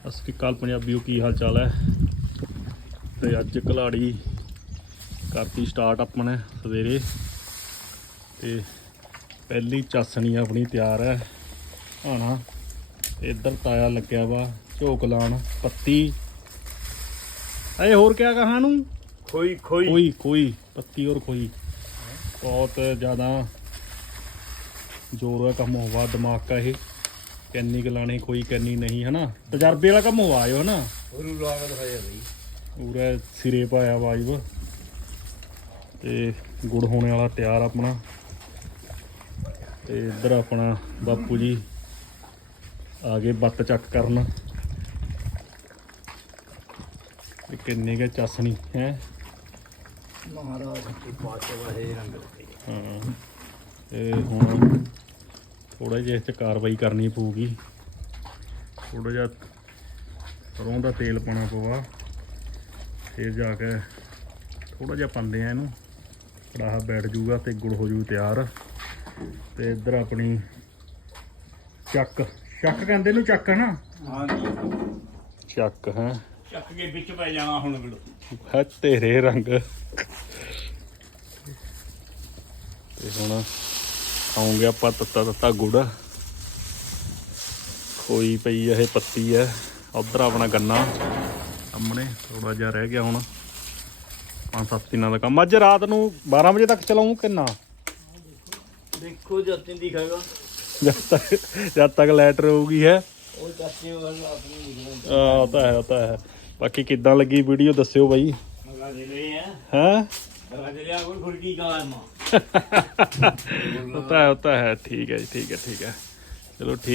ਸਤਿ ਸ਼੍ਰੀ ਅਕਾਲ ਪੰਜਾਬੀਓ ਕੀ ਹਾਲ ਚਾਲ ਹੈ? ਤੇ ਅੱਜ ਕਲਾੜੀ ਕਰਤੀ ਸਟਾਰਟ ਆਪਣੇ ਸਵੇਰੇ। ਤੇ ਪਹਿਲੀ ਚਾਸਣੀ ਆਪਣੀ ਤਿਆਰ ਹੈ। ਆਣਾ ਇੱਧਰ ਤਾਇਆ ਲੱਗਿਆ ਵਾ ਝੋਕ ਲਾਣ ਪੱਤੀ। ਐ ਹੋਰ ਕਿਆ ਕਹਾਂ ਨੂੰ? ਖੋਈ ਖੋਈ। ਕੋਈ ਕੋਈ ਪੱਤੀ ਔਰ ਕੋਈ ਬਹੁਤ ਜ਼ਿਆਦਾ ਜ਼ੋਰ ਹੈ ਕੰਮ ਹੋਵਾ ਦਿਮਾਗ ਕਾ ਇਹ। ਕਿੰਨੀ ਕੁ ਲਾਣੀ ਕੋਈ ਕਿੰਨੀ ਨਹੀਂ ਹਨਾ? ਤਜਰਬੇ ਵਾਲਾ ਕੰਮ ਹੋਵਾ ਆਇਓ ਹਨਾ? ਉਹਨੂੰ ਲਾਗਤ ਹੈ ਬਈ। ਪੂਰਾ ਸਿਰੇ ਪਾਇਆ ਵਾਜਬ ਤੇ ਗੁੜ ਹੋਣੇ ਵਾਲਾ ਤਿਆਰ ਆਪਣਾ। ਤੇ ਇੱਧਰ ਆਪਣਾ ਬਾਪੂ ਜੀ ਆ ਗਏ ਬੱਤ ਚੱਕ ਕਰਨ। ਤੇ ਕਿੰਨੇ ਕੇ ਚਾਸਣੀ ਹੈ? ਮਹਾਰਾਜ ਕੀ ਪਾਸੇ ਵਾਹੇ ਰੰਗ ਹਾਂ। ਤੇ ਹੁਣ ਥੋੜਾ ਜਿਹਾ ਇਸ 'ਚ ਕਾਰਵਾਈ ਕਰਨੀ ਪਊਗੀ। ਥੋੜਾ ਜਿਹਾ ਸਰੋਂ ਦਾ ਤੇਲ ਪਾਉਣਾ ਪਊਗਾ। ਫਿਰ ਜਾ ਕੇ ਥੋੜਾ ਜਿਹਾ ਪਾਉਂਦੇ ਆ ਇਹਨੂੰ। ਕੜਾਹਾ ਬੈਠ ਜੂਗਾ ਤੇ ਗੁੜ ਹੋ ਜੂ ਤਿਆਰ। ਤੇ ਇੱਧਰ ਆਪਣੀ ਚੱਕ। ਚੱਕ ਕਹਿੰਦੇ ਨੂੰ ਚੱਕ ਹੈ ਨਾ ਹਾਂਜੀ। ਚੱਕ ਹੈ? ਚੱਕ ਕੇ ਵਿੱਚ ਪੈ ਜਾਣਾ ਹੁਣ ਬਿਲੋ ਹੈ ਤੇਰੇ ਰੰਗ। ਤੇ ਹੁਣ ਖਾਉਂਗੇ ਆਪਾਂ ਤੱਤਾ ਤੱਤਾ ਗੁੜ। ਖੋਈ ਪਈ ਇਹ ਪੱਤੀ ਹੈ ਉਧਰ ਆਪਣਾ ਗੰਨਾ ਸਾਹਮਣੇ ਥੋੜਾ ਜਿਹਾ ਰਹਿ ਗਿਆ ਹੁਣ। ਪੰਜ ਸੱਤ ਦਿਨਾਂ ਦਾ ਕੰਮ। ਅੱਜ ਰਾਤ ਨੂੰ 12 ਵਜੇ ਤੱਕ ਚਲਾਉਂ ਕਿੰਨਾ ਦੇਖੋ ਜਦ ਦਿਖਾਗਾ। ਜਦ ਤੱਕ ਜਦ ਤੱਕ ਲਾਈਟ ਰਹੂਗੀ ਹੈ। ਉਹ ਚਾਚੇ ਵਾਲਾ ਆਪਣੀ ਨਿਕਲਣ ਆ ਤਾਂ ਹੈ ਉਹ ਤਾਂ ਹੈ। ਬਾਕੀ ਕਿੱਦਾਂ ਲੱਗੀ ਵੀਡੀਓ ਦੱਸਿਓ ਬਾਈ। ਮਗਾ ਦੇ ਲਈ ਹੈ? ਹੈ ਮਗਾ ਦੇ ਲਿਆ ਕੋਈ ਖੁਰਕੀ ਕਾ ਮਾ ਉਹ ਤਾਂ ਤਾਂ ਹੈ। ਠੀਕ ਹੈ ਜੀ ਠੀਕ ਹੈ ਠੀਕ ਹੈ। ਚਲੋ ਠੀਕ